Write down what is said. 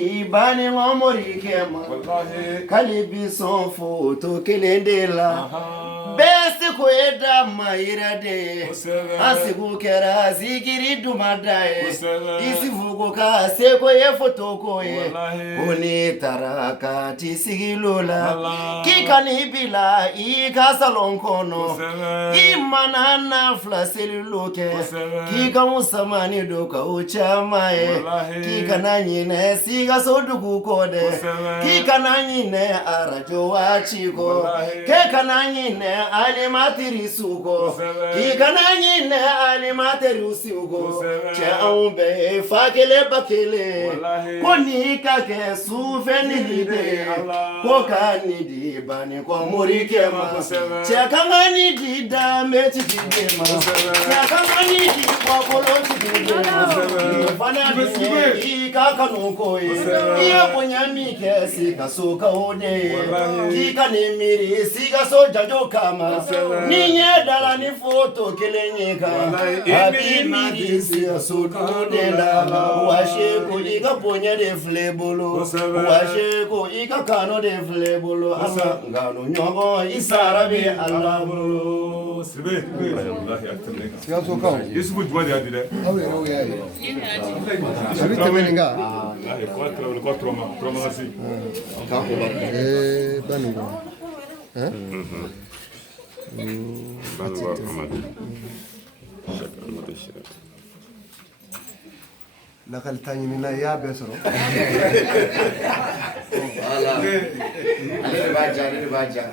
Ibani ngomori kema Kalibi son foto kelendela Besi kweda mairade Asiku kera zigiri dumadae Isi vugo ka seko ye fotoko ye Kuni taraka tisigilula Kika nibila ika salonkono Imanana flaseliluke Kika musamani doka uchamae Kika nanyine siga sodugu kode Kika nanyine arajo wachiko Kika nanyine alimatiri suko Kika nanyine alimatiri usiuko Chaumbe fakele bakele Konika ke sufeni lide Koka nidi bani kwa murikema Chakanga nidi dame chikidema Chakanga nidi kwa kolo chikidema Fana bisi kaka nuko Iya ponyamike sika soka ode Kika nimiri sika soja jokama Ninye dala ni foto kelenyeka Abimiri sika soto dela Washeko ika ponya de flebolo Washeko ika kano de flebolo Asa ngano nyogo isarabi alabolo Sibe, wallahi aktamne. Siya soka. Yusufu jwadi hadi de. Awe. Sabi temeninga. Wallahi quattro magazzi. Banugo. Bango Amadu. Shaka Amadu Shaka. Nakal tanyini na ya besoro. Ala. Ale baja.